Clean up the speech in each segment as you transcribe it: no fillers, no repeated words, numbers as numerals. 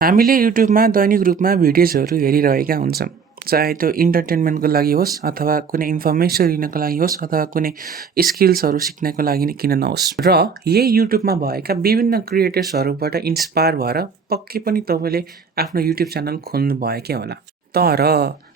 हामीले युट्युबमा दैनिक रूपमा भिडियोजहरू हेरिरहेका हुन्छौँ। चाहे त्यो इन्टरटेनमेन्टको लागि होस् अथवा कुनै इन्फर्मेसन लिनको लागि होस् अथवा कुनै स्किल्सहरू सिक्नको लागि नै किन नहोस्। र यही युट्युबमा भएका विभिन्न क्रिएटर्सहरूबाट इन्स्पायर भएर पक्कै पनि तपाईँले आफ्नो युट्युब च्यानल खोल्नु भएकै होला। तर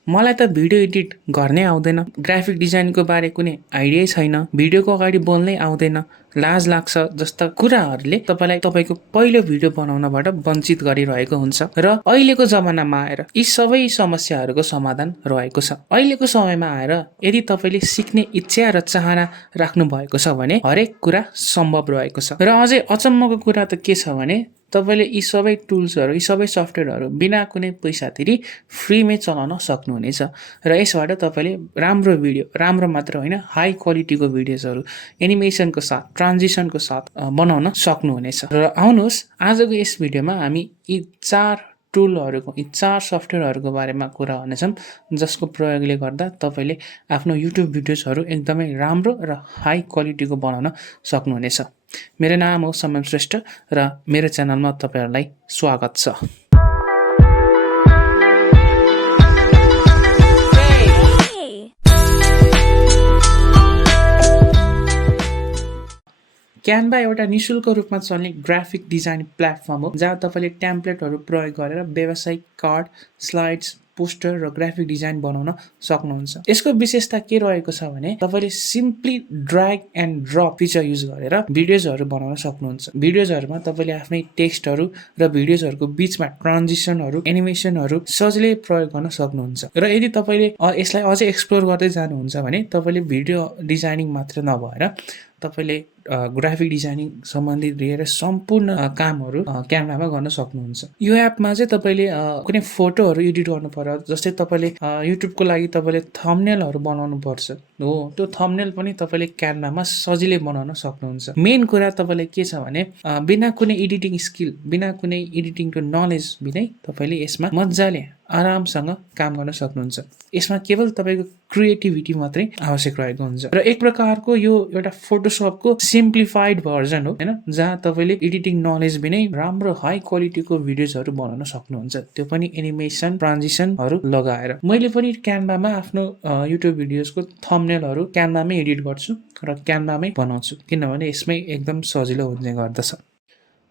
मलाई त भिडियो एडिट गर्नै आउँदैन, ग्राफिक डिजाइनको बारे कुनै आइडियै छैन, भिडियोको अगाडि बोल्नै आउँदैन, लाज लाग्छ जस्ता कुराहरूले तपाईँलाई तपाईँको पहिलो भिडियो बनाउनबाट वञ्चित गरिरहेको हुन्छ। र अहिलेको जमानामा आएर यी सबै समस्याहरूको समाधान रहेको छ। अहिलेको समयमा आएर यदि तपाईँले सिक्ने इच्छा र चाहना राख्नु भएको छ भने हरेक कुरा सम्भव रहेको छ। र अझै अचम्मको कुरा त के छ भने तपाईँले यी सबै टुल्सहरू, यी सबै सफ्टवेयरहरू बिना कुनै पैसा तिरी फ्रीमै चलाउन सक्नुहुनेछ। र यसबाट तपाईँले राम्रो भिडियो, राम्रो मात्र होइन, हाई क्वालिटीको भिडियोजहरू एनिमेसनको साथ, ट्रान्जिसनको साथ बनाउन सक्नुहुनेछ। र आउनुहोस् आजको यस भिडियोमा हामी यी 4 टुलहरूको, यी 4 सफ्टवेयरहरूको बारेमा कुरा गर्नेछौँ जसको प्रयोगले गर्दा तपाईँले आफ्नो युट्युब भिडियोजहरू एकदमै राम्रो र हाई क्वालिटीको बनाउन सक्नुहुनेछ। मेरो नाम हो समयम श्रेष्ठ र मेरो च्यानलमा तपाईँहरूलाई स्वागत छ। क्यानभा एउटा निशुल्क रूपमा चल्ने ग्राफिक डिजाइन प्लेटफर्म हो जहाँ तपाईँले टेम्प्लेटहरू प्रयोग गरेर व्यावसायिक कार्ड, स्लाइड्स, पोस्टर र ग्राफिक डिजाइन बनाउन सक्नुहुन्छ। यसको विशेषता के रहेको छ भने तपाईँले simply drag and drop feature use गरेर भिडियोजहरू बनाउन सक्नुहुन्छ। भिडियोजहरूमा तपाईँले आफ्नै टेक्स्टहरू र भिडियोजहरूको बिचमा ट्रान्जिसनहरू, एनिमेसनहरू सजिलै प्रयोग गर्न सक्नुहुन्छ। र यदि तपाईँले यसलाई अझै एक्सप्लोर गर्दै जानुहुन्छ भने तपाईँले भिडियो डिजाइनिङ मात्र नभएर तपाईँले ग्राफिक डिजाइनिङ सम्बन्धित लिएर सम्पूर्ण कामहरू क्यानभामा गर्न सक्नुहुन्छ। यो एपमा चाहिँ तपाईँले कुनै फोटोहरू एडिट गर्नु पर्यो, जस्तै तपाईँले युट्युबको लागि तपाईँले थम्बनेलहरू बनाउनु पर्छ हो, त्यो थम्बनेल पनि तपाईँले क्यानभामा सजिलै बनाउन सक्नुहुन्छ। मेन कुरा तपाईँले के छ भने बिना कुनै एडिटिङ स्किल, बिना कुनै एडिटिङको नलेज बिनै तपाईँले यसमा मजाले आरामसँग काम गर्न सक्नुहुन्छ। यसमा केवल तपाईँको क्रिएटिभिटी मात्रै आवश्यक रहेको हुन्छ। र एक प्रकारको यो एउटा फोटोसपको सिम्प्लिफाइड भर्जन हो हैन, जहाँ तपाईँले एडिटिङ नलेज बिनै राम्रो हाई क्वालिटीको भिडियोजहरू बनाउन सक्नुहुन्छ, त्यो पनि एनिमेसन, ट्रान्जिसनहरू लगाएर। मैले पनि क्यानभामा आफ्नो युट्युब भिडियोजको थम्बनेलहरू क्यानभामै एडिट गर्छु र क्यानभामै बनाउँछु, किनभने यसमै एकदम सजिलो हुने गर्दछ।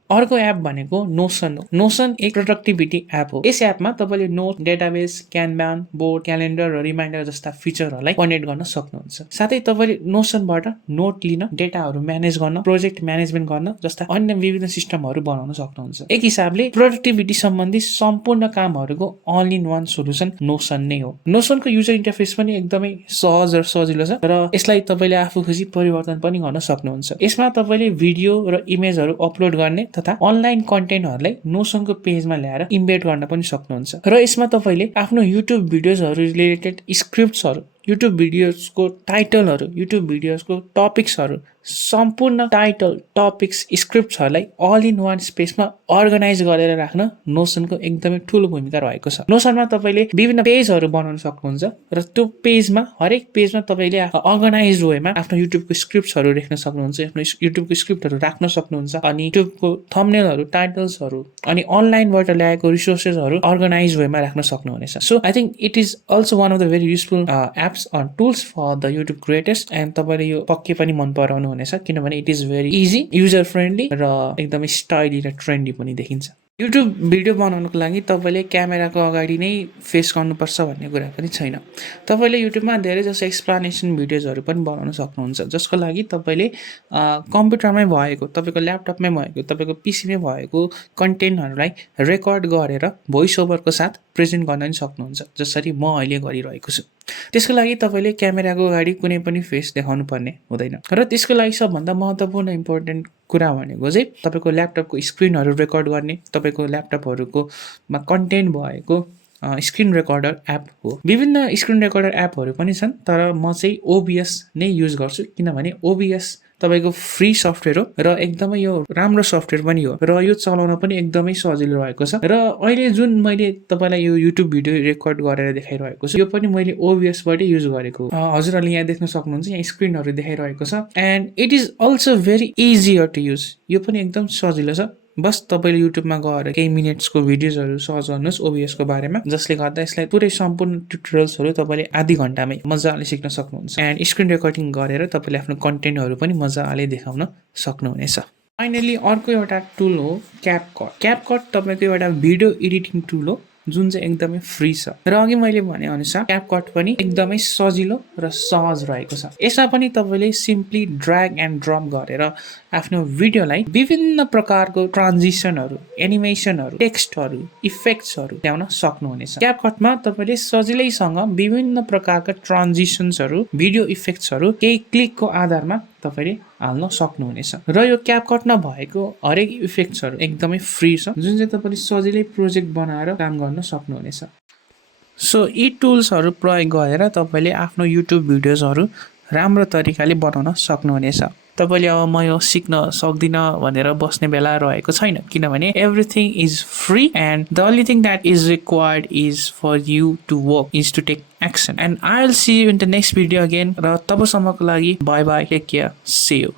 अर्को एप भनेको नोसन हो। नोसन एक प्रोडक्टिभिटी एप हो। यस एपमा तपाईँले नोट, डेटाबेस, क्यानभान, बोर्ड, क्यालेन्डर र रिमाइन्डर जस्ता फिचरहरूलाई कनेक्ट गर्न सक्नुहुन्छ। साथै तपाईँले नोसनबाट नोट लिन, डेटाहरू म्यानेज गर्न, प्रोजेक्ट म्यानेजमेन्ट गर्न जस्ता अन्य विभिन्न सिस्टमहरू बनाउन सक्नुहुन्छ। एक हिसाबले प्रोडक्टिभिटी सम्बन्धी सम्पूर्ण कामहरूको all in one solution Notion नै हो। नोसनको युजर इन्टरफेस पनि एकदमै सहज र सजिलो छ र यसलाई तपाईँले आफू खुसी परिवर्तन पनि गर्न सक्नुहुन्छ। यसमा तपाईँले भिडियो र इमेजहरू अपलोड गर्ने तथा अनलाइन कन्टेन्टहरूलाई नोसनको पेजमा ल्याएर इम्बेड गर्न पनि सक्नुहुन्छ। र यसमा तपाईँले आफ्नो युट्युब भिडियोजहरू रिलेटेड स्क्रिप्ट्सहरू, युट्युब भिडियोजको टाइटलहरू, युट्युब भिडियोजको टपिक्सहरू, सम्पूर्ण टाइटल, टपिक्स, स्क्रिप्ट्सहरूलाई अल इन वान स्पेसमा अर्गनाइज गरेर राख्न नोसनको एकदमै ठुलो भूमिका रहेको छ। नोसनमा तपाईँले विभिन्न पेजहरू बनाउन सक्नुहुन्छ र त्यो पेजमा, हरेक पेजमा तपाईँले अर्गनाइज वेमा आफ्नो युट्युबको स्क्रिप्ट्सहरू लेख्न सक्नुहुन्छ, आफ्नो युट्युबको स्क्रिप्टहरू राख्न सक्नुहुन्छ, अनि युट्युबको थम्बनेलहरू, टाइटल्सहरू अनि अनलाइनबाट ल्याएको रिसोर्सेसहरू अर्गनाइज वेमा राख्न सक्नुहुनेछ। So I think it is also one of the very useful apps or tools for the YouTube creators, and तपाईँले यो पक्कै पनि मन पराउनु हुनेछ, किनभने it is very easy, user friendly र एकदमै स्टाइली र ट्रेन्डी पनि देखिन्छ। युट्युब भिडियो बनाउनको लागि तपाईँले क्यामेराको अगाडि नै फेस गर्नुपर्छ भन्ने कुरा पनि छैन। तपाईँले युट्युबमा धेरै जसो एक्सप्लानेसन भिडियोजहरू पनि बनाउन सक्नुहुन्छ, जसको लागि तपाईँले कम्प्युटरमै भएको, तपाईँको ल्यापटपमै भएको, तपाईँको पिसीमै भएको कन्टेन्टहरूलाई रेकर्ड गरेर भोइस ओभरको साथ प्रेजेन्ट गर्न पनि सक्नुहुन्छ, जसरी म अहिले गरिरहेको छु। त्यसको लागि तपाईँले क्यामेराको अगाडि कुनै पनि फेस देखाउनु पर्ने हुँदैन। र त्यसको लागि सबभन्दा महत्त्वपूर्ण इम्पोर्टेन्ट कुरा भनेको चाहिँ तपाईँको ल्यापटपको स्क्रिनहरू रेकर्ड गर्ने, तपाईँको ल्यापटपहरूकोमा कन्टेन्ट भएको स्क्रिन रेकर्डर एप हो। विभिन्न स्क्रिन रेकर्डर एपहरू पनि छन्, तर म चाहिँ OBS नै युज गर्छु, किनभने OBS तपाईँको फ्री सफ्टवेयर हो र एकदमै यो राम्रो सफ्टवेयर पनि हो र यो चलाउन पनि एकदमै सजिलो रहेको छ। र अहिले जुन मैले तपाईँलाई यो युट्युब भिडियो रेकर्ड गरेर देखाइरहेको छु, यो पनि मैले OBSबाटै युज गरेको। हजुरहरूले यहाँ देख्न सक्नुहुन्छ, यहाँ स्क्रिनहरू देखाइरहेको छ, and it is also very easier to use. यो पनि एकदम सजिलो छ बस तपाईँले युट्युबमा गएर केही मिनट्सको भिडियोजहरू सर्च गर्नुहोस् OBS को बारेमा, जसले गर्दा यसलाई पुरै सम्पूर्ण ट्युटोरियल्सहरू तपाईँले आधी घण्टामै मजाले सिक्न सक्नुहुन्छ। एन्ड स्क्रिन रेकर्डिङ गरेर तपाईँले आफ्नो कन्टेन्टहरू पनि मजाले देखाउन सक्नुहुनेछ। फाइनली अर्को एउटा टुल हो क्यापकट। क्यापकट तपाईँको एउटा भिडियो एडिटिङ टुल हो जुन चाहिँ एकदमै फ्री छ र अघि मैले भने अनुसार क्यापकट पनि एकदमै सजिलो र सहज रहेको छ। यसमा पनि तपाईँले सिम्पली ड्र्याग एन्ड ड्रप गरेर आफ्नो भिडियोलाई विभिन्न प्रकारको ट्रान्जिसनहरू, एनिमेसनहरू, टेक्स्टहरू, इफेक्ट्सहरू ल्याउन सक्नुहुनेछ। क्यापकटमा तपाईँले सजिलैसँग विभिन्न प्रकारका ट्रान्जिसन्सहरू, भिडियो इफेक्ट्सहरू केही क्लिकको आधारमा तपाईँले हाल्न सक्नुहुनेछ र यो क्यापकटमा भएको हरेक इफेक्ट्सहरू एकदमै फ्री छ जुन चाहिँ तपाईँले सजिलै प्रोजेक्ट बनाएर काम गर्न सक्नुहुनेछ। सो यी टुल्सहरू प्रयोग गरेर तपाईँले आफ्नो युट्युब भिडियोजहरू राम्रो तरिकाले बनाउन सक्नुहुनेछ। तपाईँले अब म यो सिक्न सक्दिनँ भनेर बस्ने बेला रहेको छैन, किनभने everything is free and the only thing that is required is for you to work, is to take action. And I will see you in the next video again. र तबसम्मको लागि bye bye, take care, see you.